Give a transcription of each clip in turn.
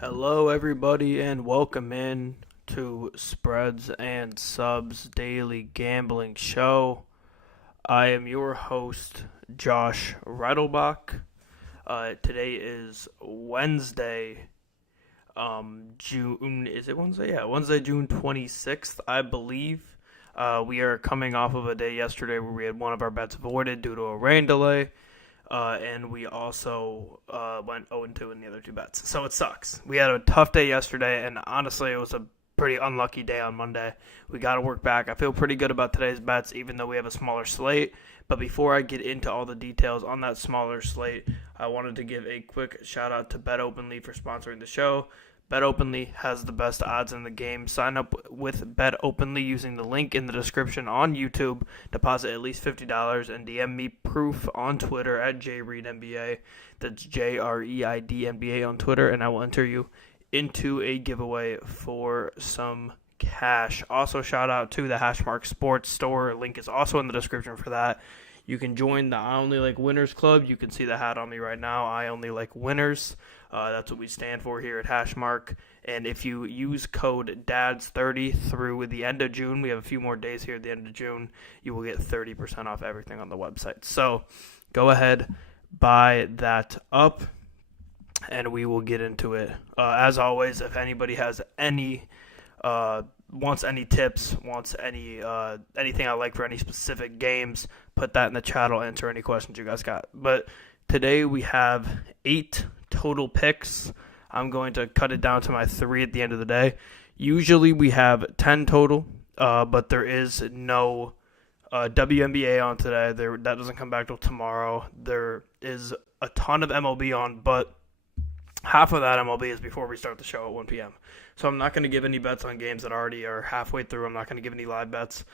Hello, everybody, and welcome in to Spreads and Subs Daily Gambling Show. I am your host, Josh Reidelbach. Today is Wednesday, June. Is it Wednesday? Yeah, Wednesday, June 26th, I believe. We are coming off of a day yesterday where we had one of our bets voided due to a rain delay. And we also went 0-2 in the other two bets. So it sucks. We had a tough day yesterday, and honestly, it was a pretty unlucky day on Monday. We got to work back. I feel pretty good about today's bets, even though we have a smaller slate. But before I get into all the details on that smaller slate, I wanted to give a quick shout out to Bet Openly for sponsoring the show. Bet Openly has the best odds in the game. Sign up with Bet Openly using the link in the description on YouTube. Deposit at least $50 and DM me proof on Twitter at JReidNBA. That's JREIDNBA on Twitter, and I will enter you into a giveaway for some cash. Also, shout out to the Hashmark Sports Store. Link is also in the description for that. You can join the I Only Like Winners Club. You can see the hat on me right now. I Only Like Winners. That's what we stand for here at Hashmark. And if you use code DADS30 through the end of June, we have a few more days here at the end of June, you will get 30% off everything on the website. So go ahead, buy that up, and we will get into it. As always, if anybody has wants any tips, wants anything I like for any specific games, put that in the chat. I'll answer any questions you guys got. But today we have 8 total picks. I'm going to cut it down to my 3 at the end of the day. Usually we have 10 total, but there is no WNBA on today. That doesn't come back till tomorrow. There is a ton of MLB on, but half of that MLB is before we start the show at 1 p.m. So I'm not going to give any bets on games that already are halfway through. I'm not going to give any live bets.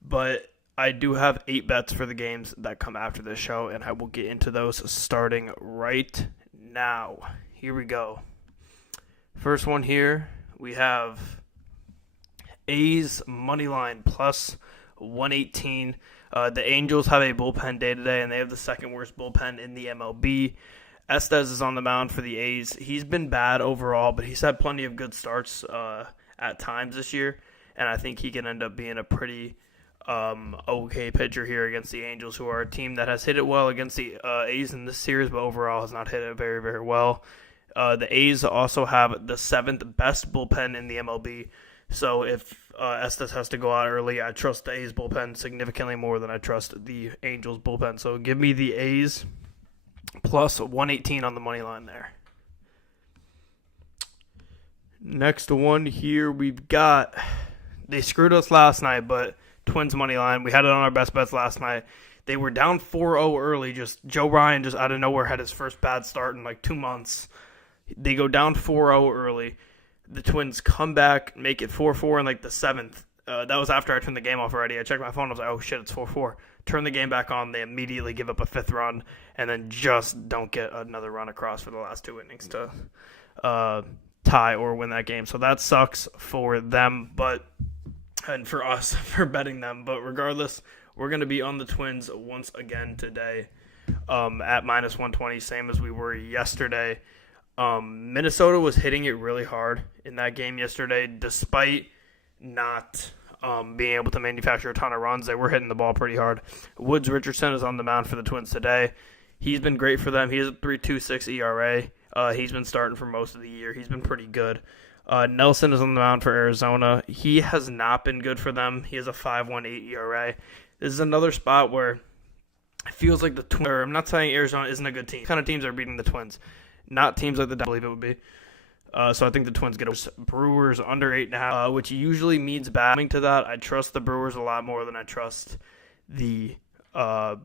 But I do have 8 bets for the games that come after this show, and I will get into those starting right now. Here we go. First one here, we have A's money line plus 118. The Angels have a bullpen day today, and they have the second worst bullpen in the MLB. Estes is on the mound for the A's. He's been bad overall, but he's had plenty of good starts at times this year, and I think he can end up being a pretty okay pitcher here against the Angels, who are a team that has hit it well against the A's in this series, but overall has not hit it very, very well. The A's also have the 7th best bullpen in the MLB, so if Estes has to go out early, I trust the A's bullpen significantly more than I trust the Angels bullpen. So give me the A's plus 118 on the money line there. Next one here, we've got, they screwed us last night, but Twins money line. We had it on our best bets last night. They were down 4-0 early. Joe Ryan just out of nowhere had his first bad start in like 2 months. They go down 4-0 early. The Twins come back, make it 4-4 in like the 7th. That was after I turned the game off already. I checked my phone. I was like, oh shit, it's 4-4. Turn the game back on. They immediately give up a 5th run and then just don't get another run across for the last 2 innings to tie or win that game. So that sucks for them, and for us for betting them. But regardless, we're going to be on the Twins once again today at minus 120, same as we were yesterday. Minnesota was hitting it really hard in that game yesterday, despite not being able to manufacture a ton of runs. They were hitting the ball pretty hard. Woods Richardson is on the mound for the Twins today. He's been great for them. He has a 3.26 ERA. He's been starting for most of the year. He's been pretty good. Nelson is on the mound for Arizona. He has not been good for them. He has a 5.18 ERA. This is another spot where it feels like the Twins, I'm not saying Arizona isn't a good team. What kind of teams are beating the Twins? Not teams like I believe it would be. So I think the Twins get a Brewers under 8.5, which usually means bad. Coming to that, I trust the Brewers a lot more than I trust the I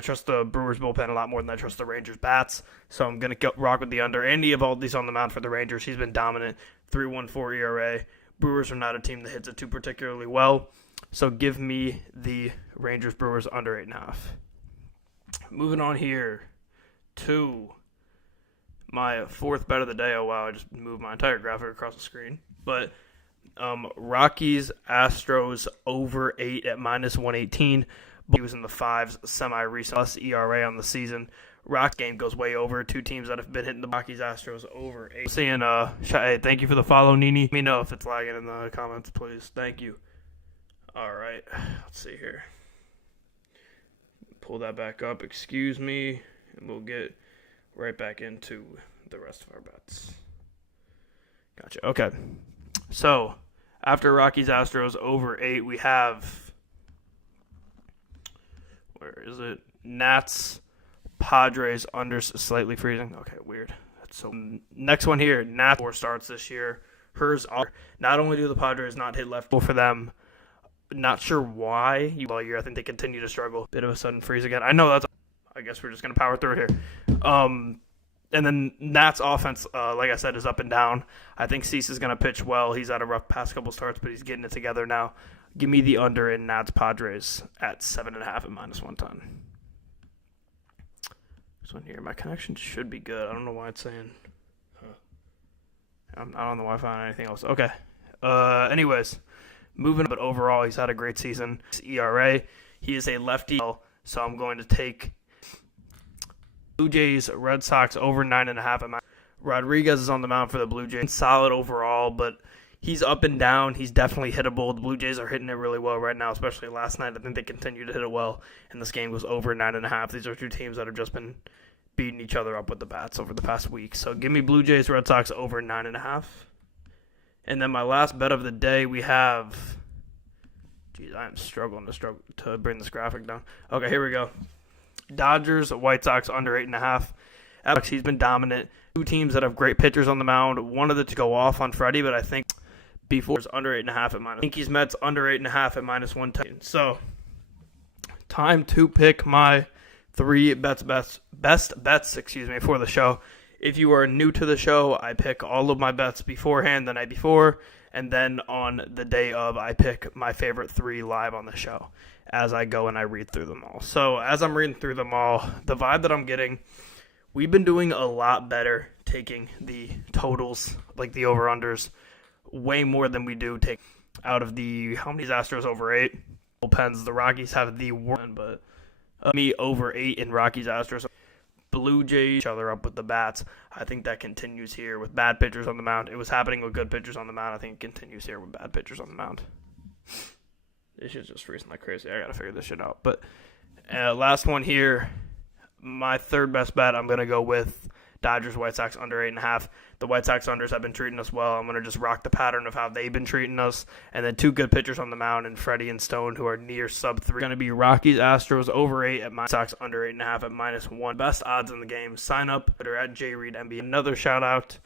trust the Brewers bullpen a lot more than I trust the Rangers bats. So I'm going to rock with the under. Andy Eovaldi's on the mound for the Rangers. He's been dominant, 3.14 ERA. Brewers are not a team that hits it too particularly well. So give me the Rangers Brewers under 8.5. Moving on here to my 4th bet of the day. Oh, wow, I just moved my entire graphic across the screen. But Rockies, Astros over 8 at minus 118. He was in the fives semi-recent plus ERA on the season. Rocks game goes way over. Two teams that have been hitting the Rockies Astros over 8. Seeing hey, thank you for the follow, Nini. Let me know if it's lagging in the comments, please. Thank you. All right, let's see here. Pull that back up. Excuse me, and we'll get right back into the rest of our bets. Gotcha. Okay, so after Rockies Astros over 8, we have, where is it? Nats Padres under slightly freezing. Okay, weird. So next one here, Nats 4 starts this year. Hers are. Not only do the Padres not hit left for them, not sure why. All year, I think they continue to struggle. Bit of a sudden freeze again. I know that's. I guess we're just gonna power through it here. And then Nats offense, like I said, is up and down. I think Cease is gonna pitch well. He's had a rough past couple starts, but he's getting it together now. Give me the under in Nats Padres at 7.5 at -110. One here. My connection should be good. I don't know why it's saying. I'm not on the Wi-Fi or anything else. Okay. Anyways, moving. But overall, he's had a great season. ERA. He is a lefty, so I'm going to take Blue Jays, Red Sox over 9.5. Rodriguez is on the mound for the Blue Jays. Solid overall, but he's up and down. He's definitely hittable. The Blue Jays are hitting it really well right now, especially last night. I think they continue to hit it well, and this game was over 9.5. These are two teams that have just been beating each other up with the bats over the past week. So give me Blue Jays, Red Sox over 9.5. And then my last bet of the day, we have. Geez, I am struggling to bring this graphic down. Okay, here we go. Dodgers, White Sox under 8.5. Alex, he's been dominant. Two teams that have great pitchers on the mound. One of the to go off on Freddie, but I think before it's under 8.5 at minus. Yankees Mets under 8.5 at -110. So time to pick my 3 best bets for the show. If you are new to the show, I pick all of my bets beforehand the night before, and then on the day of, I pick my favorite 3 live on the show as I go and I read through them all. So as I'm reading through them all, the vibe that I'm getting, we've been doing a lot better taking the totals, like the over-unders, way more than we do take out of the, how many Astros over 8? Bullpens, the Rockies have the one, but me over 8 in Rockies Astros. Blue Jays each other up with the bats. I think that continues here with bad pitchers on the mound. It was happening with good pitchers on the mound. I think it continues here with bad pitchers on the mound. This shit's just freezing like crazy. I gotta figure this shit out. But last one here, my third best bet, I'm gonna go with Dodgers, White Sox under 8.5. The White Sox unders have been treating us well. I'm going to just rock the pattern of how they've been treating us. And then 2 good pitchers on the mound, and Freddie and Stone, who are near sub-3. Going to be Rockies, Astros over 8 at Sox under 8.5 at -1. Best odds in the game. Sign up at JReedNBA. Another shout out.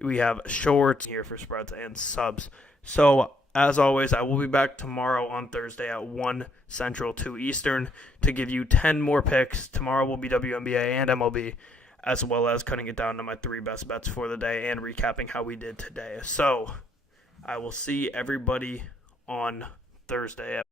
We have shorts here for spreads and subs. So as always, I will be back tomorrow on Thursday at 1 Central, 2 Eastern to give you 10 more picks. Tomorrow will be WNBA and MLB, as well as cutting it down to my 3 best bets for the day and recapping how we did today. So I will see everybody on Thursday.